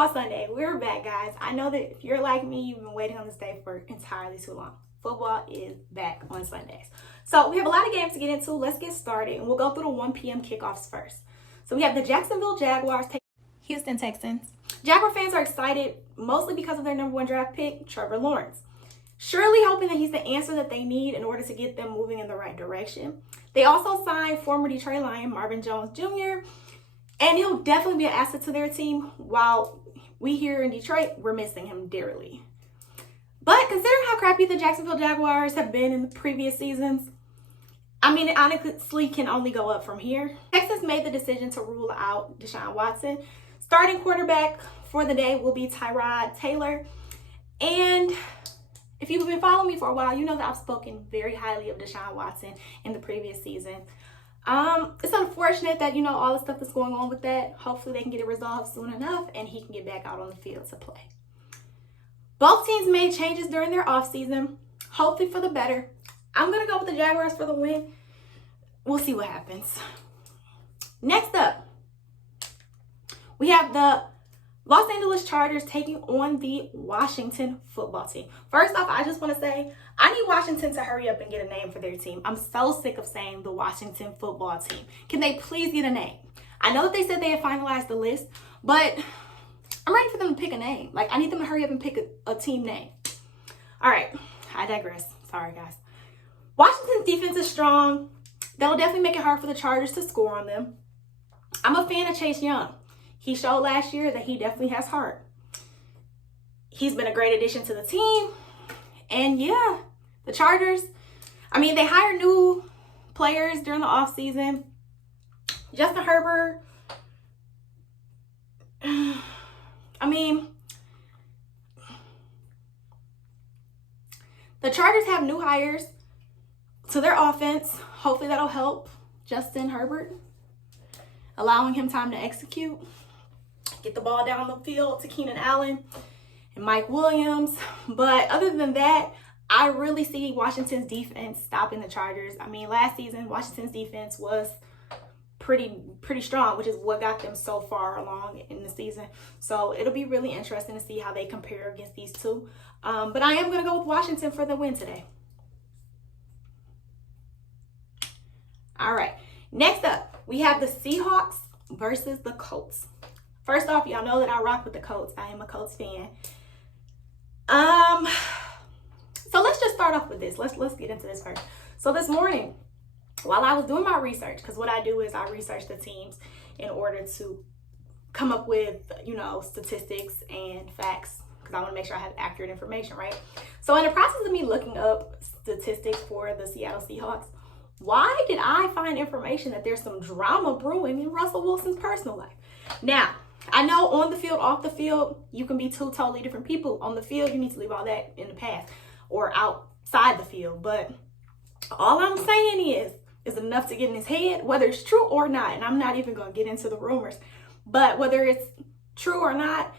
Football Sunday. We're back, guys. I know that if you're like me, you've been waiting on this day for entirely too long. Football is back on Sundays. So we have a lot of games to get into. Let's get started, and we'll go through the 1 p.m. kickoffs first. So we have the Jacksonville Jaguars taking Houston Texans. Jaguar fans are excited, mostly because of their number 1 draft pick, Trevor Lawrence. Surely hoping that he's the answer that they need in order to get them moving in the right direction. They also signed former Detroit Lion Marvin Jones Jr., and he'll definitely be an asset to their team, while we here in Detroit, we're missing him dearly. But considering how crappy the Jacksonville Jaguars have been in the previous seasons, I mean, it honestly can only go up from here. Texas made the decision to rule out Deshaun Watson. Starting quarterback for the day will be Tyrod Taylor. And if you've been following me for a while, you know that I've spoken very highly of Deshaun Watson in the previous season. It's unfortunate that, all the stuff that's going on with that. Hopefully they can get it resolved soon enough and he can get back out on the field to play. Both teams made changes during their offseason, hopefully for the better. I'm going to go with the Jaguars for the win. We'll see what happens. Next up, we have the Los Angeles Chargers taking on the Washington football team. First off, I just want to say, I need Washington to hurry up and get a name for their team. I'm so sick of saying the Washington football team. Can they please get a name? I know that they said they had finalized the list, but I'm ready for them to pick a name. I need them to hurry up and pick a team name. All right, I digress. Sorry, guys. Washington's defense is strong. That'll definitely make it hard for the Chargers to score on them. I'm a fan of Chase Young. He showed last year that he definitely has heart. He's been a great addition to the team. And yeah, the Chargers, they hired new players during the offseason. Justin Herbert, the Chargers have new hires to their offense. Hopefully that'll help Justin Herbert, allowing him time to execute. Get the ball down the field to Keenan Allen and Mike Williams. But other than that, I really see Washington's defense stopping the Chargers. Last season, Washington's defense was pretty strong, which is what got them so far along in the season. So it'll be really interesting to see how they compare against these two. But I am going to go with Washington for the win today. All right. Next up, we have the Seahawks versus the Colts. First off, y'all know that I rock with the Colts. I am a Colts fan. So let's just start off with this. Let's get into this first. So this morning, while I was doing my research, because what I do is I research the teams in order to come up with, statistics and facts, because I want to make sure I have accurate information, right? So in the process of me looking up statistics for the Seattle Seahawks, why did I find information that there's some drama brewing in Russell Wilson's personal life? Now, I know on the field, off the field, you can be two totally different people. On the field, you need to leave all that in the past or outside the field. But all I'm saying is enough to get in his head, whether it's true or not. And I'm not even going to get into the rumors. But whether it's true or not,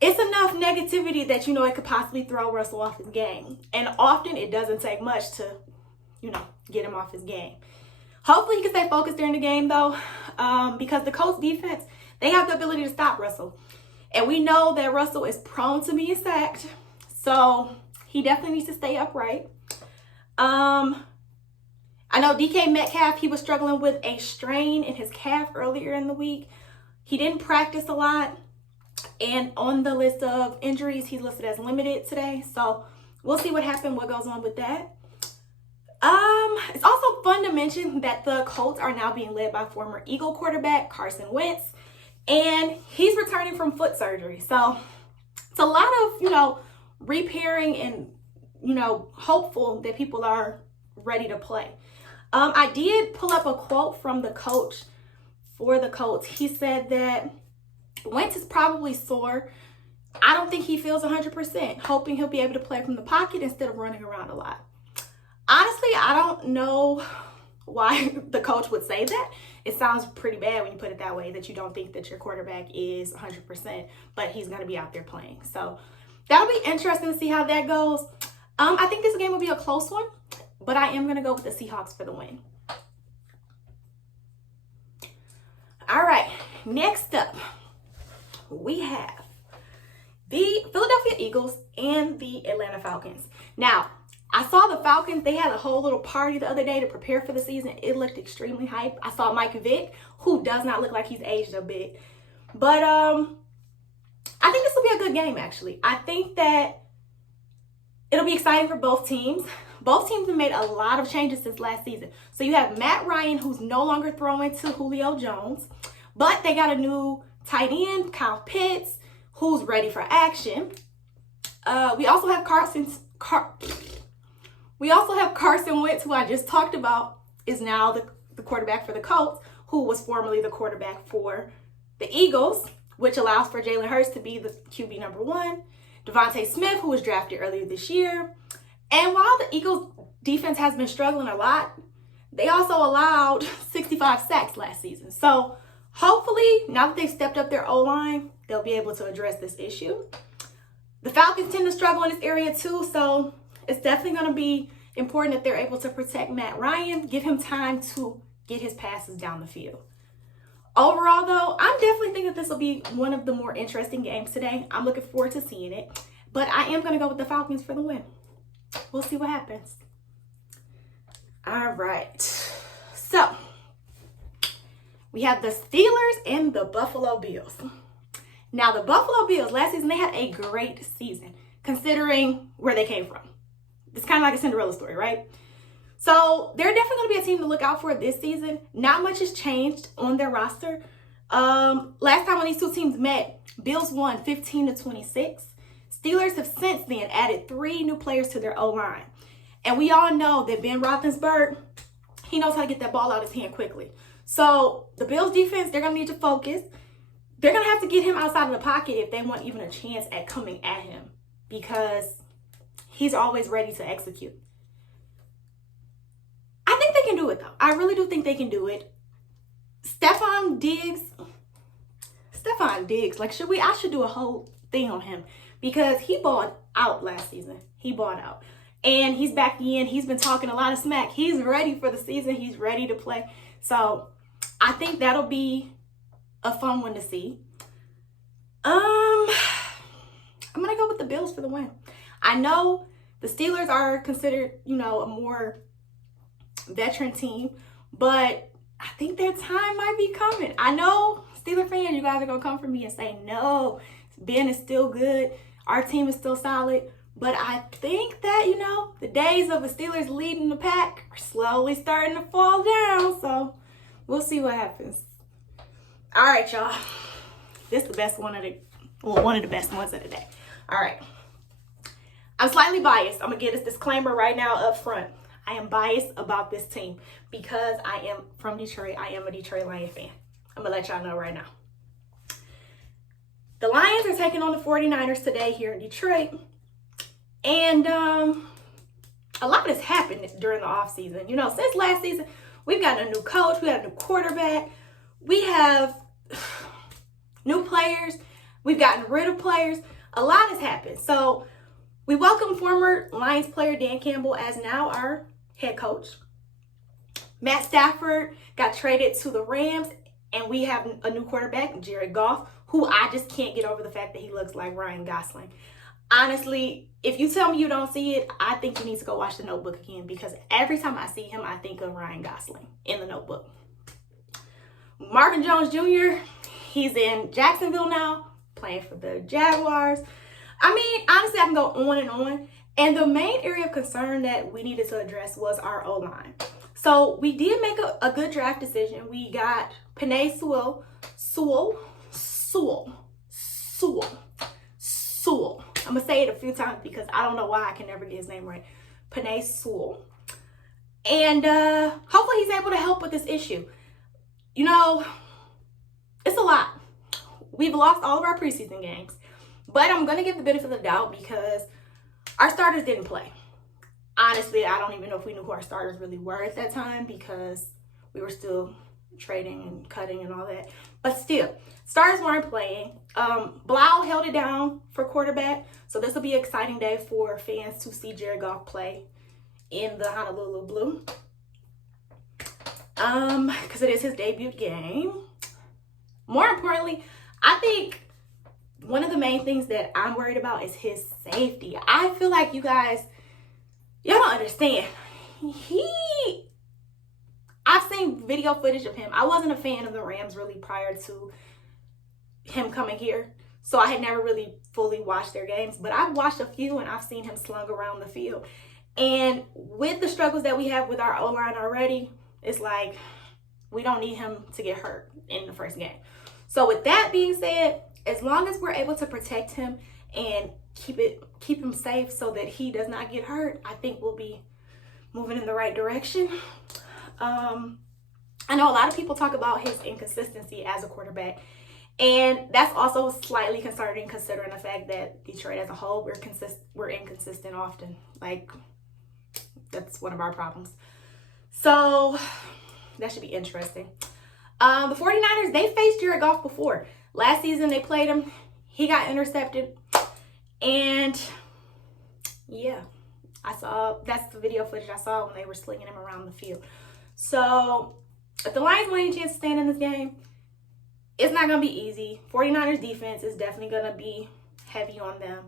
it's enough negativity that, it could possibly throw Russell off his game. And often it doesn't take much to, get him off his game. Hopefully he can stay focused during the game, though, because the Colts defense, they have the ability to stop Russell. And we know that Russell is prone to being sacked. So he definitely needs to stay upright. I know DK Metcalf, he was struggling with a strain in his calf earlier in the week. He didn't practice a lot. And on the list of injuries, he's listed as limited today. So we'll see what happens, what goes on with that. It's also fun to mention that the Colts are now being led by former Eagle quarterback Carson Wentz. And he's returning from foot surgery. So it's a lot of, repairing and, hopeful that people are ready to play. I did pull up a quote from the coach for the Colts. He said that Wentz is probably sore. I don't think he feels 100%, hoping he'll be able to play from the pocket instead of running around a lot. Honestly, I don't know why the coach would say that. It sounds pretty bad when you put it that way, that you don't think that your quarterback is 100%, but he's going to be out there playing. So that'll be interesting to see how that goes. I think this game will be a close one, but I am going to go with the Seahawks for the win. All right, next up, we have the Philadelphia Eagles and the Atlanta Falcons. Now, I saw the Falcons, they had a whole little party the other day to prepare for the season. It looked extremely hype. I saw Mike Vick, who does not look like he's aged a bit. But I think this will be a good game, actually. I think that it'll be exciting for both teams. Both teams have made a lot of changes since last season. So you have Matt Ryan, who's no longer throwing to Julio Jones, but they got a new tight end, Kyle Pitts, who's ready for action. We also have Carson Wentz, who I just talked about, is now the quarterback for the Colts, who was formerly the quarterback for the Eagles, which allows for Jalen Hurts to be the QB number 1. Devontae Smith, who was drafted earlier this year. And while the Eagles defense has been struggling a lot, they also allowed 65 sacks last season. So hopefully, now that they've stepped up their O-line, they'll be able to address this issue. The Falcons tend to struggle in this area too, so it's definitely going to be important that they're able to protect Matt Ryan, give him time to get his passes down the field. Overall, though, I'm definitely thinking this will be one of the more interesting games today. I'm looking forward to seeing it, but I am going to go with the Falcons for the win. We'll see what happens. All right. So, we have the Steelers and the Buffalo Bills. Now, the Buffalo Bills, last season, they had a great season, considering where they came from. It's kind of like a Cinderella story, right? So, they're definitely going to be a team to look out for this season. Not much has changed on their roster. Last time when these two teams met, Bills won 15-26. Steelers have since then added 3 new players to their O-line. And we all know that Ben Roethlisberger, he knows how to get that ball out of his hand quickly. So the Bills defense, they're going to need to focus. They're going to have to get him outside of the pocket if they want even a chance at coming at him, because he's always ready to execute. I think they can do it, though. I really do think they can do it. Stephon Diggs, like, I should do a whole thing on him, because he balled out last season. He balled out. And he's back in. He's been talking a lot of smack. He's ready for the season. He's ready to play. So I think that'll be a fun one to see. I'm going to go with the Bills for the win. I know the Steelers are considered, a more veteran team, but I think their time might be coming. I know, Steeler fans, you guys are going to come for me and say, no, Ben is still good. Our team is still solid. But I think that, the days of the Steelers leading the pack are slowly starting to fall down. So we'll see what happens. All right, y'all. This is the best one one of the best ones of the day. All right. I'm slightly biased. I'm going to get this disclaimer right now up front. I am biased about this team because I am from Detroit. I am a Detroit Lion fan. I'm going to let y'all know right now. The Lions are taking on the 49ers today here in Detroit. And a lot has happened during the offseason. Since last season, we've got a new coach. We have a new quarterback. We have new players. We've gotten rid of players. A lot has happened. So we welcome former Lions player Dan Campbell as now our head coach. Matt Stafford got traded to the Rams, and we have a new quarterback, Jared Goff, who I just can't get over the fact that he looks like Ryan Gosling. Honestly, if you tell me you don't see it, I think you need to go watch The Notebook again, because every time I see him, I think of Ryan Gosling in The Notebook. Marvin Jones Jr., he's in Jacksonville now, playing for the Jaguars. I mean, honestly, I can go on and on. And the main area of concern that we needed to address was our O-line. So we did make a good draft decision. We got Penei Sewell. I'm going to say it a few times because I don't know why I can never get his name right. Penei Sewell. And hopefully he's able to help with this issue. It's a lot. We've lost all of our preseason games. But I'm going to give the benefit of the doubt because our starters didn't play. Honestly, I don't even know if we knew who our starters really were at that time because we were still trading and cutting and all that. But still, starters weren't playing. Blau held it down for quarterback. So this will be an exciting day for fans to see Jared Goff play in the Honolulu Blue. Because it is his debut game. More importantly, I think one of the main things that I'm worried about is his safety. I feel like y'all don't understand. I've seen video footage of him. I wasn't a fan of the Rams really prior to him coming here. So I had never really fully watched their games, but I've watched a few and I've seen him slung around the field. And with the struggles that we have with our O-line already, it's like we don't need him to get hurt in the first game. So with that being said, as long as we're able to protect him and keep him safe so that he does not get hurt, I think we'll be moving in the right direction. I know a lot of people talk about his inconsistency as a quarterback, and that's also slightly concerning considering the fact that Detroit as a whole, we're inconsistent often. Like, that's one of our problems. So that should be interesting. The 49ers, they faced Jared Goff before. Last season they played him. He got intercepted. And yeah, that's the video footage I saw when they were slinging him around the field. So if the Lions want any chance to stand in this game, it's not going to be easy. 49ers defense is definitely going to be heavy on them.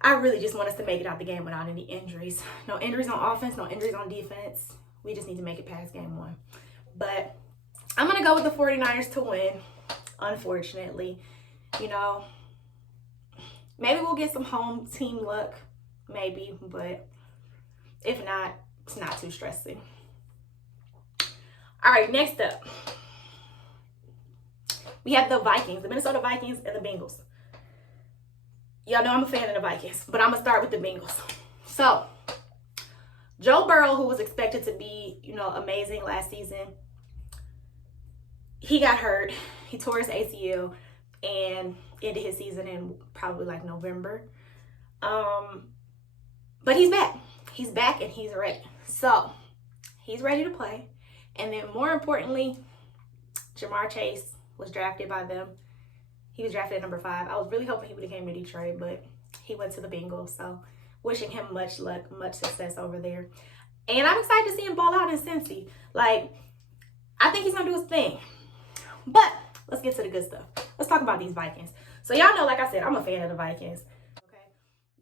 I really just want us to make it out the game without any injuries. No injuries on offense, no injuries on defense. We just need to make it past game one. But I'm going to go with the 49ers to win, unfortunately. You know, maybe we'll get some home team luck, maybe. But if not, it's not too stressing. All right, next up, we have the Vikings, the Minnesota Vikings and the Bengals. Y'all know I'm a fan of the Vikings, but I'm going to start with the Bengals. So, Joe Burrow, who was expected to be, amazing last season, he got hurt. He tore his ACL and ended his season in probably like November. But he's back. He's back and he's ready. So, he's ready to play. And then more importantly, Jamar Chase was drafted by them. He was drafted at number 5. I was really hoping he would have came to Detroit, but he went to the Bengals. So wishing him much luck, much success over there. And I'm excited to see him ball out in Cincy. Like, I think he's going to do his thing. But let's get to the good stuff. Let's talk about these Vikings. So y'all know, like I said, I'm a fan of the Vikings. Okay,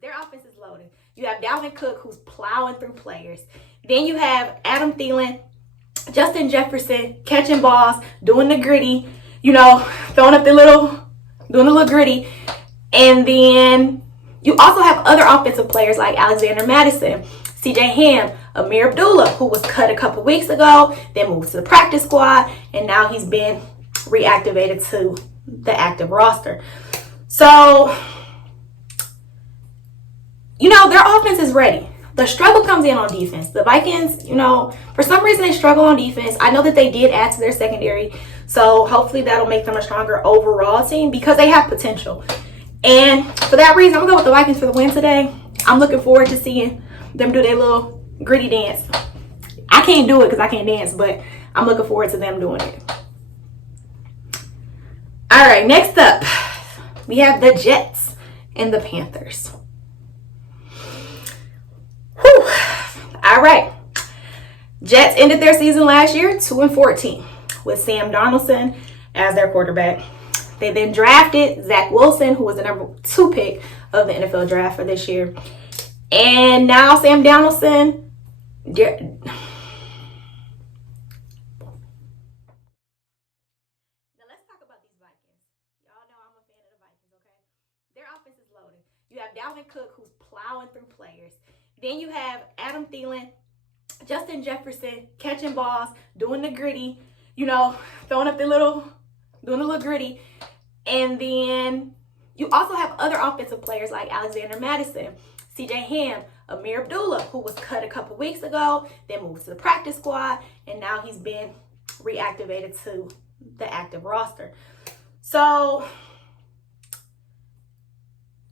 their offense is loaded. You have Dalvin Cook, who's plowing through players. Then you have Adam Thielen, Justin Jefferson, catching balls, doing the gritty, throwing up doing the little gritty. And then you also have other offensive players like Alexander Madison, CJ Ham, Amir Abdullah, who was cut a couple weeks ago, then moved to the practice squad, and now he's been reactivated to the active roster. So, their offense is ready. The struggle comes in on defense. The Vikings, for some reason they struggle on defense. I know that they did add to their secondary, so hopefully that'll make them a stronger overall team because they have potential. And for that reason, I'm going to go with the Vikings for the win today. I'm looking forward to seeing them do their little gritty dance. I can't do it because I can't dance, but I'm looking forward to them doing it. All right, next up, we have the Jets and the Panthers. Whew. All right. Jets ended their season last year 2-14 with Sam Darnold as their quarterback. They then drafted Zach Wilson, who was the number 2 pick of the NFL draft for this year. And now Sam Darnold. Now let's talk about these Vikings. Y'all know I'm a fan of the Vikings, okay? Their offense is loaded. You have Dalvin Cook, who's plowing through players. Then you have Adam Thielen, Justin Jefferson, catching balls, doing the gritty, throwing up doing the little gritty. And then you also have other offensive players like Alexander Madison, CJ Ham, Amir Abdullah, who was cut a couple weeks ago, then moved to the practice squad, and now he's been reactivated to the active roster. So,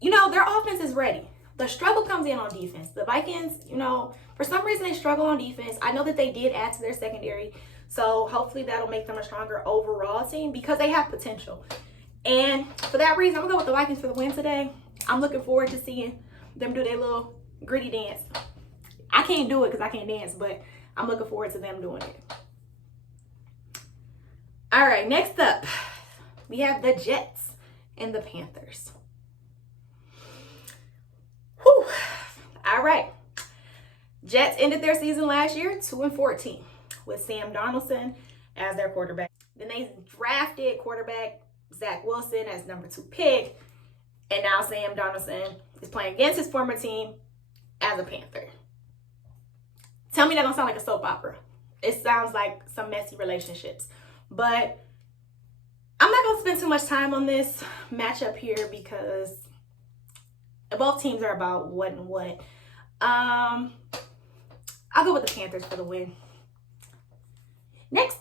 their offense is ready. The struggle comes in on defense. The Vikings, for some reason they struggle on defense. I know that they did add to their secondary, so hopefully that'll make them a stronger overall team because they have potential. And for that reason, I'm going to go with the Vikings for the win today. I'm looking forward to seeing them do their little gritty dance. I can't do it because I can't dance, but I'm looking forward to them doing it. All right, next up, we have the Jets and the Panthers. Whew. All right. Jets ended their season last year 2-14 with Sam Darnold as their quarterback. Then they drafted quarterback Zach Wilson as number 2 pick. And now Sam Darnold is playing against his former team as a Panther. Tell me that don't sound like a soap opera. It sounds like some messy relationships. But I'm not going to spend too much time on this matchup here because both teams are about what and what. I'll go with the Panthers for the win. Next.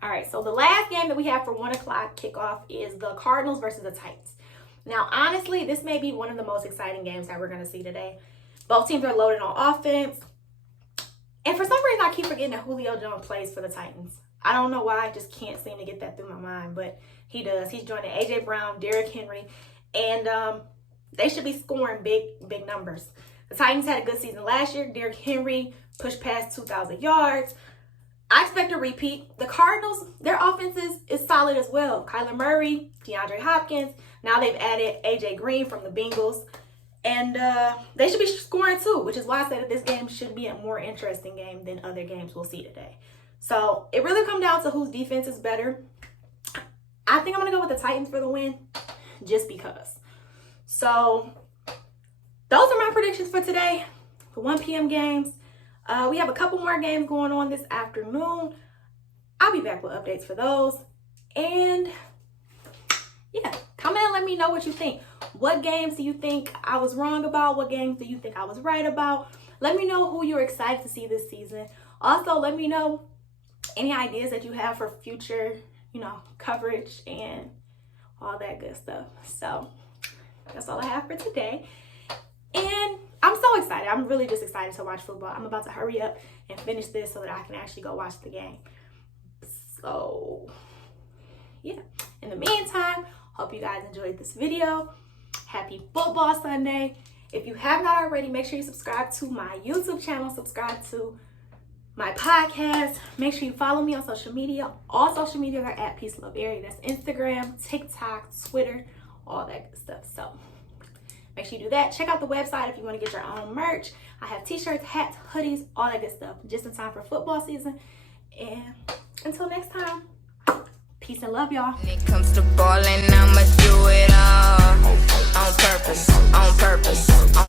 All right, so the last game that we have for 1 o'clock kickoff is the Cardinals versus the Titans. Now, honestly, this may be one of the most exciting games that we're going to see today. Both teams are loaded on offense. And for some reason, I keep forgetting that Julio Jones plays for the Titans. I don't know why. I just can't seem to get that through my mind, but he does. He's joining A.J. Brown, Derrick Henry, and they should be scoring big numbers. The Titans had a good season last year. Derrick Henry pushed past 2,000 yards. I expect a repeat. The Cardinals, their offense is solid as well. Kyler Murray, DeAndre Hopkins. Now they've added A.J. Green from the Bengals. And they should be scoring too, which is why I said that this game should be a more interesting game than other games we'll see today. So it really comes down to whose defense is better. I think I'm going to go with the Titans for the win just because. So those are my predictions for today, the 1 p.m. games. We have a couple more games going on this afternoon. I'll be back with updates for those. And yeah, comment and let me know what you think. What games do you think I was wrong about? What games do you think I was right about? Let me know who you're excited to see this season. Also, let me know any ideas that you have for future, coverage and all that good stuff. So that's all I have for today. And I'm so excited. I'm really just excited to watch football. I'm about to hurry up and finish this so that I can actually go watch the game. So, yeah. In the meantime, hope you guys enjoyed this video. Happy Football Sunday. If you have not already, make sure you subscribe to my YouTube channel. Subscribe to my podcast. Make sure you follow me on social media. All social media are at @peacelovearie. That's Instagram, TikTok, Twitter, all that good stuff. So make sure you do that. Check out the website if you want to get your own merch. I have t-shirts, hats, hoodies, all that good stuff. Just in time for football season. And until next time, peace and love, y'all. When it comes to balling, I'ma do it all on purpose.